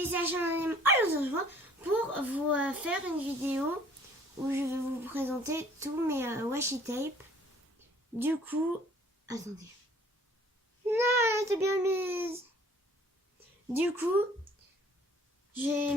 Et c'est la chaîne anonyme pour vous faire une vidéo où je vais vous présenter tous mes washi tape. Du coup, attendez. Non, elle était bien mise. Du coup, j'ai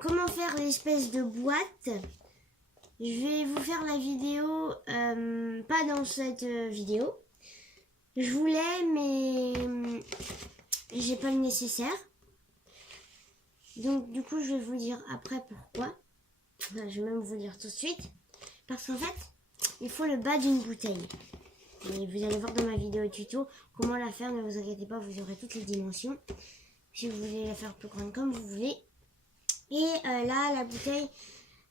comment faire l'espèce de boîte. Je vais vous faire la vidéo, pas dans cette vidéo. Je voulais, mais j'ai pas le nécessaire. Donc du coup, je vais vous dire après pourquoi. Enfin, je vais même vous dire tout de suite. Parce qu'en fait, il faut le bas d'une bouteille. Et vous allez voir dans ma vidéo tuto comment la faire. Ne vous inquiétez pas, vous aurez toutes les dimensions. Si vous voulez la faire plus grande comme vous voulez. Et là, la bouteille,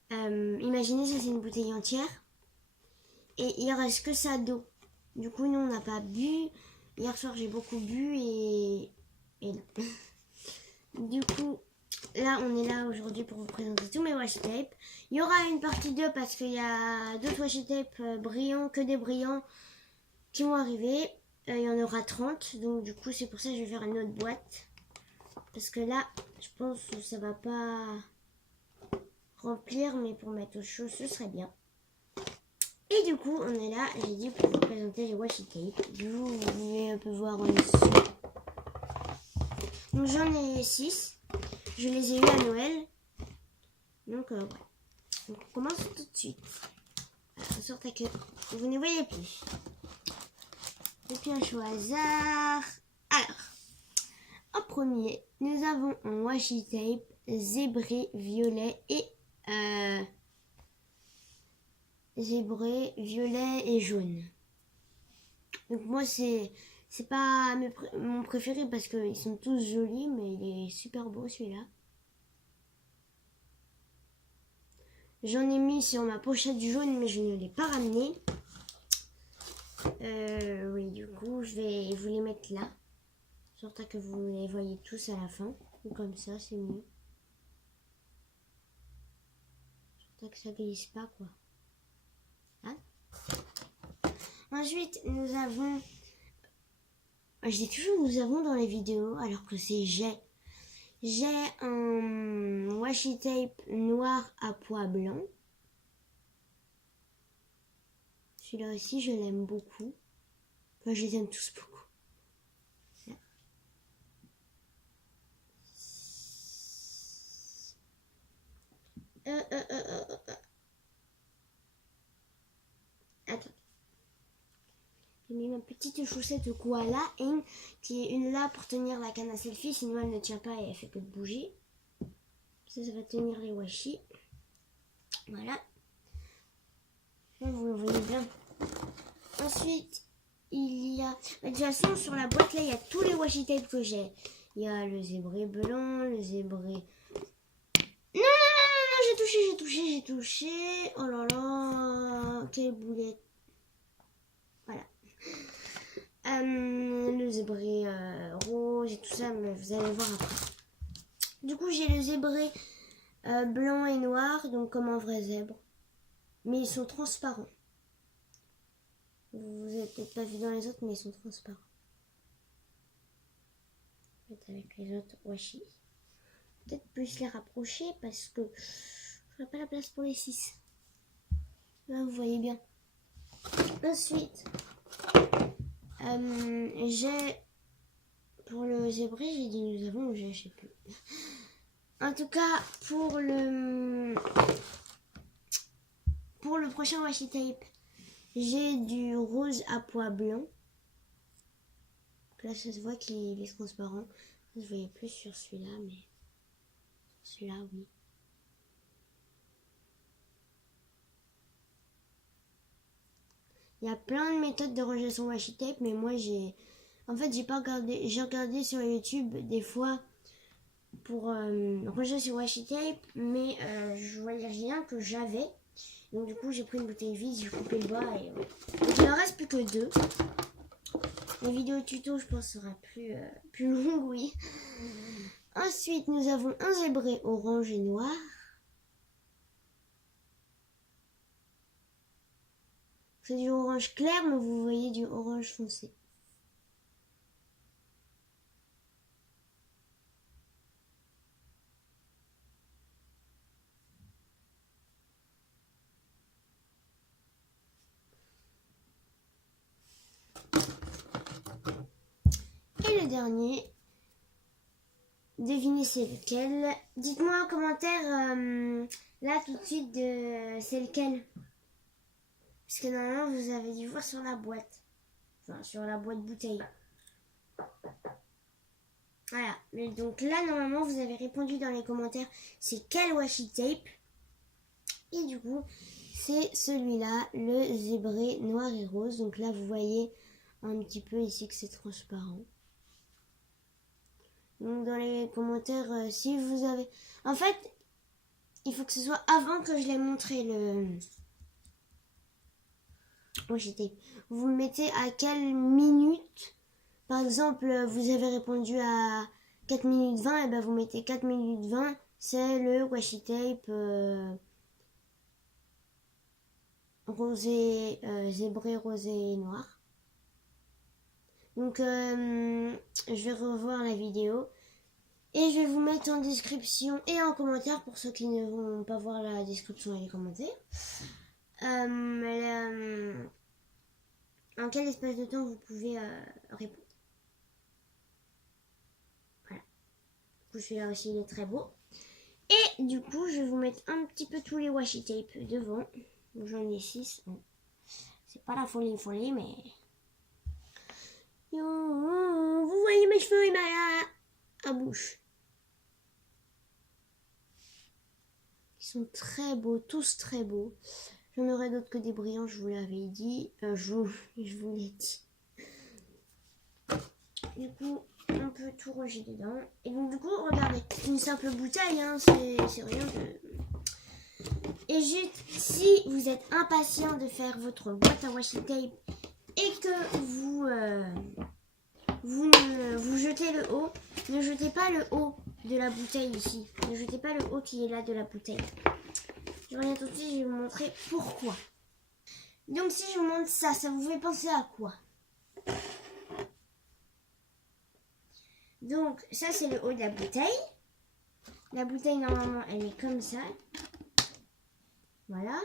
imaginez ça c'est une bouteille entière. Et il reste que ça d'eau. Du coup, nous, on n'a pas bu. Hier soir, j'ai beaucoup bu et non. Du coup, là, on est là aujourd'hui pour vous présenter tous mes washi tape. Il y aura une partie 2 parce qu'il y a d'autres washi tape brillants, que des brillants qui vont arriver. Il y en aura 30. Donc, du coup, c'est pour ça que je vais faire une autre boîte. Parce que là, je pense que ça va pas remplir. Mais pour mettre au chaud, ce serait bien. Et du coup, on est là, j'ai dit, pour vous présenter les washi tape. Vous pouvez un peu voir en dessous. Donc j'en ai 6. Je les ai eu à Noël. Donc voilà. Donc on commence tout de suite. Alors, de sorte que vous ne voyez plus. Depuis un choix au hasard. Alors, en premier, nous avons un washi tape zébré, violet et zébré, violet et jaune. Donc moi c'est pas mon préféré parce qu'ils sont tous jolis, mais il est super beau celui-là. J'en ai mis sur ma pochette jaune, mais je ne l'ai pas ramené. Oui, du coup je vais vous les mettre là, sorte que vous les voyez tous à la fin. Ou comme ça, c'est mieux. Sorte que ça glisse pas quoi. Hein? Ensuite, nous avons... Je dis toujours nous avons dans les vidéos, alors que c'est j'ai. J'ai un washi tape noir à pois blanc. Celui-là aussi, je l'aime beaucoup. Enfin, je les aime tous beaucoup. Attends. J'ai mis ma petite chaussette koala qui est une là pour tenir la canne à selfie, sinon elle ne tient pas et elle fait que de bouger. Ça va tenir les washi. Voilà. Là, vous le voyez bien. Ensuite, il y a... De toute façon, sur la boîte, là, il y a tous les washi tape que j'ai. Il y a le zébré blanc, le zébré... Non, j'ai touché. Oh là là, quelle boulette. Voilà. Le zébré rose et tout ça, mais vous allez voir après. Du coup, j'ai le zébré blanc et noir, donc comme un vrai zèbre. Mais ils sont transparents. Vous avez peut-être pas vu dans les autres, mais ils sont transparents. Avec les autres washi. Peut-être plus les rapprocher parce que je n'aurai pas la place pour les 6. Là, vous voyez bien. Ensuite, j'ai pour le zébré, j'ai dit nous avons ou je sais plus. En tout cas, pour le prochain washi tape, j'ai du rose à pois blanc. Là, ça se voit qu'il est transparent. Ça se voyait plus sur celui-là, mais sur celui-là, oui. Il y a plein de méthodes de ranger son washi tape, mais moi j'ai pas regardé. J'ai regardé sur YouTube des fois pour ranger son washi tape, mais je voyais rien que j'avais. Donc du coup j'ai pris une bouteille vide, j'ai coupé le bas et ouais. Donc il en reste plus que 2. La vidéo tuto je pense sera plus longue, oui. Ensuite nous avons un zébré orange et noir. C'est du orange clair, mais vous voyez du orange foncé. Et le dernier, devinez c'est lequel. Dites-moi en commentaire là tout de suite c'est lequel. Parce que normalement vous avez dû voir sur la boîte. Enfin sur la boîte bouteille. Voilà. Mais donc là normalement vous avez répondu dans les commentaires c'est quel washi tape. Et du coup c'est celui-là, le zébré noir et rose. Donc là vous voyez un petit peu ici que c'est transparent. Donc dans les commentaires si vous avez... En fait il faut que ce soit avant que je l'ai montré le washi tape. Vous le mettez à quelle minute? Par exemple vous avez répondu à 4 minutes 20, et ben vous mettez 4 minutes 20, c'est le washi tape rosé, zébré, rosé et noir. Donc je vais revoir la vidéo et je vais vous mettre en description et en commentaire pour ceux qui ne vont pas voir la description et les commentaires. En quel espace de temps vous pouvez répondre. Voilà. Du coup celui-là aussi il est très beau. Et du coup je vais vous mettre un petit peu tous les washi tape devant. J'en ai 6. C'est pas la folie mais... Vous voyez mes cheveux et ma bouche. Ils sont très beaux, tous très beaux. J'en aurais d'autres que des brillants, je vous l'avais dit. Je vous l'ai dit. Du coup, on peut tout ranger dedans. Et donc du coup, regardez, c'est une simple bouteille, hein, c'est rien de... Et juste, si vous êtes impatient de faire votre boîte à washi tape et que vous jetez le haut, ne jetez pas le haut de la bouteille ici. Ne jetez pas le haut qui est là de la bouteille. Je reviens tout de suite, je vais vous montrer pourquoi. Donc si je vous montre ça, ça vous fait penser à quoi? Donc ça c'est le haut de la bouteille. La bouteille normalement elle est comme ça. Voilà.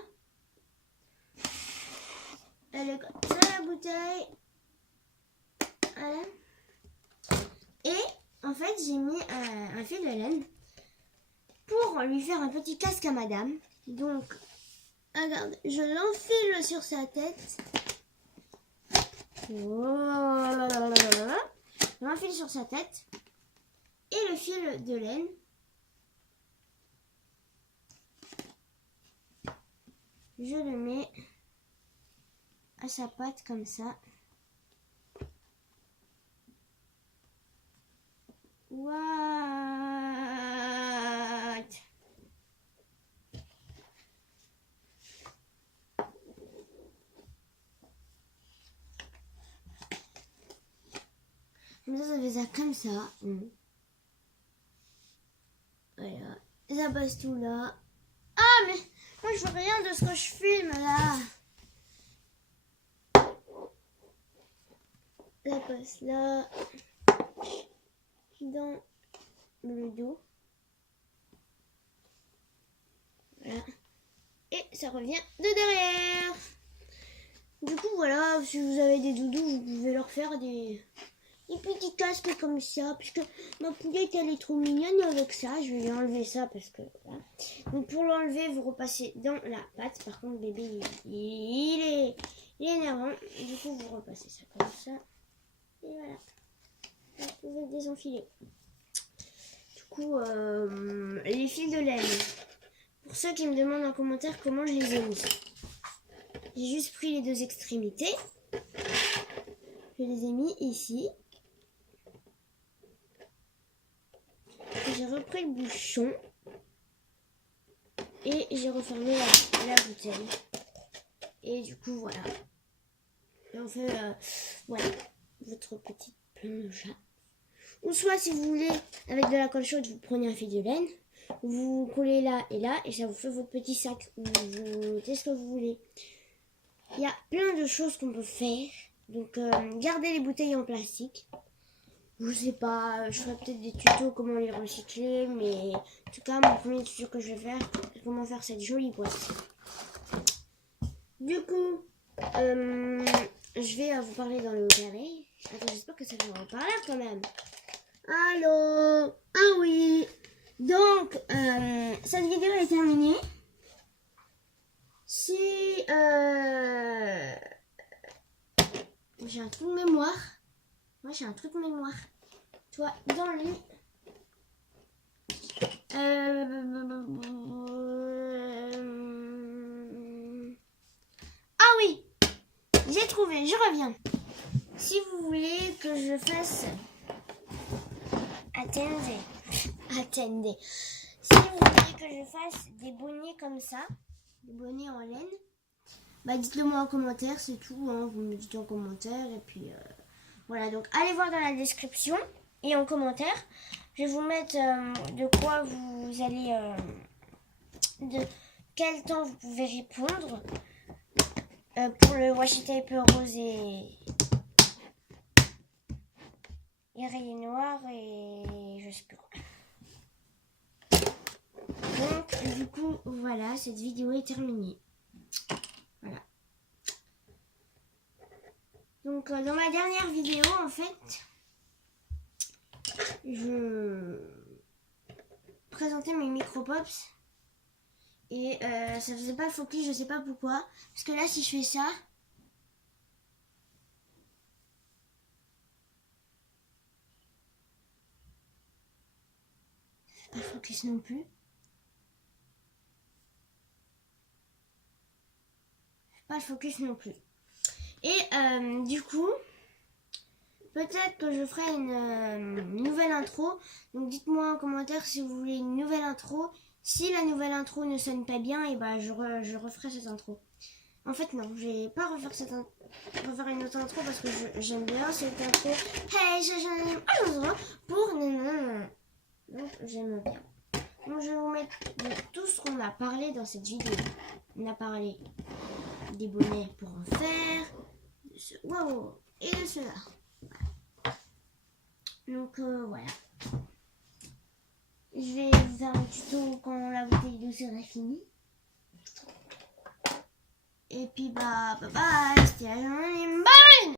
Elle est comme ça la bouteille. Voilà. Et en fait j'ai mis un fil de laine pour lui faire un petit casque à madame. Donc regarde, je l'enfile sur sa tête. Je l'enfile sur sa tête. Et le fil de laine, je le mets à sa patte comme ça. What? Comme ça fait ça comme ça. Voilà. Et ça passe tout là. Ah mais moi je vois rien de ce que je filme là. Ça passe là. Dans le dos. Voilà. Et ça revient de derrière. Du coup voilà, si vous avez des doudous, vous pouvez leur faire des petits casques comme ça. Puisque ma poulette elle est trop mignonne avec ça. Je vais lui enlever ça parce que voilà. Donc pour l'enlever, vous repassez dans la patte. Par contre bébé il est énervant. Du coup vous repassez ça comme ça. Et voilà. Vous pouvez désenfiler. Du coup, les fils de laine. Pour ceux qui me demandent en commentaire comment je les ai mis. J'ai juste pris les deux extrémités. Je les ai mis ici. J'ai repris le bouchon. Et j'ai refermé la bouteille. Et du coup, voilà. Et on fait, voilà, votre petite planche. Ou soit, si vous voulez, avec de la colle chaude, vous prenez un fil de laine. Vous collez là et là. Et ça vous fait votre petit sac. Où vous mettez ce que vous voulez. Il y a plein de choses qu'on peut faire. Donc, gardez les bouteilles en plastique. Je sais pas, je ferai peut-être des tutos comment les recycler. Mais en tout cas, mon premier tuto que je vais faire, c'est comment faire cette jolie boîte. Du coup, je vais vous parler dans le haut-parleur. Attends, j'espère que ça va en parler quand même. Allô? Ah oui. Donc, cette vidéo est terminée. Si j'ai un trou de mémoire. Moi, j'ai un truc de mémoire. Toi, dans le lit. Ah oui, j'ai trouvé, je reviens. Si vous voulez que je fasse... Attendez. Si vous voulez que je fasse des bonnets comme ça, des bonnets en laine, bah dites-le moi en commentaire, c'est tout. Hein. Vous me dites en commentaire et puis voilà. Donc allez voir dans la description et en commentaire. Je vais vous mettre de quoi vous allez... de quel temps vous pouvez répondre pour le washi tape rose et rayé noir et je sais plus quoi. Donc du coup voilà, cette vidéo est terminée. Voilà. Donc dans ma dernière vidéo en fait, je présentais mes micro-pops. Et ça faisait pas le focus, je sais pas pourquoi. Parce que là, si je fais ça, pas le focus non plus. Pas le focus non plus. Et du coup, peut-être que je ferai une nouvelle intro. Donc dites-moi en commentaire si vous voulez une nouvelle intro. Si la nouvelle intro ne sonne pas bien, et bah je referai cette intro. En fait non, je vais pas refaire refaire une autre intro parce que j'aime bien cette intro. Hey, j'aime pour non. Donc j'aime bien. Donc je vais vous mettre de tout ce qu'on a parlé dans cette vidéo. On a parlé des bonnets pour en faire, de ce waouh et de cela. Donc voilà. Je vais vous faire un tuto quand la bouteille d'eau sera finie. Et puis bah bye bye, c'était la journée. Bye.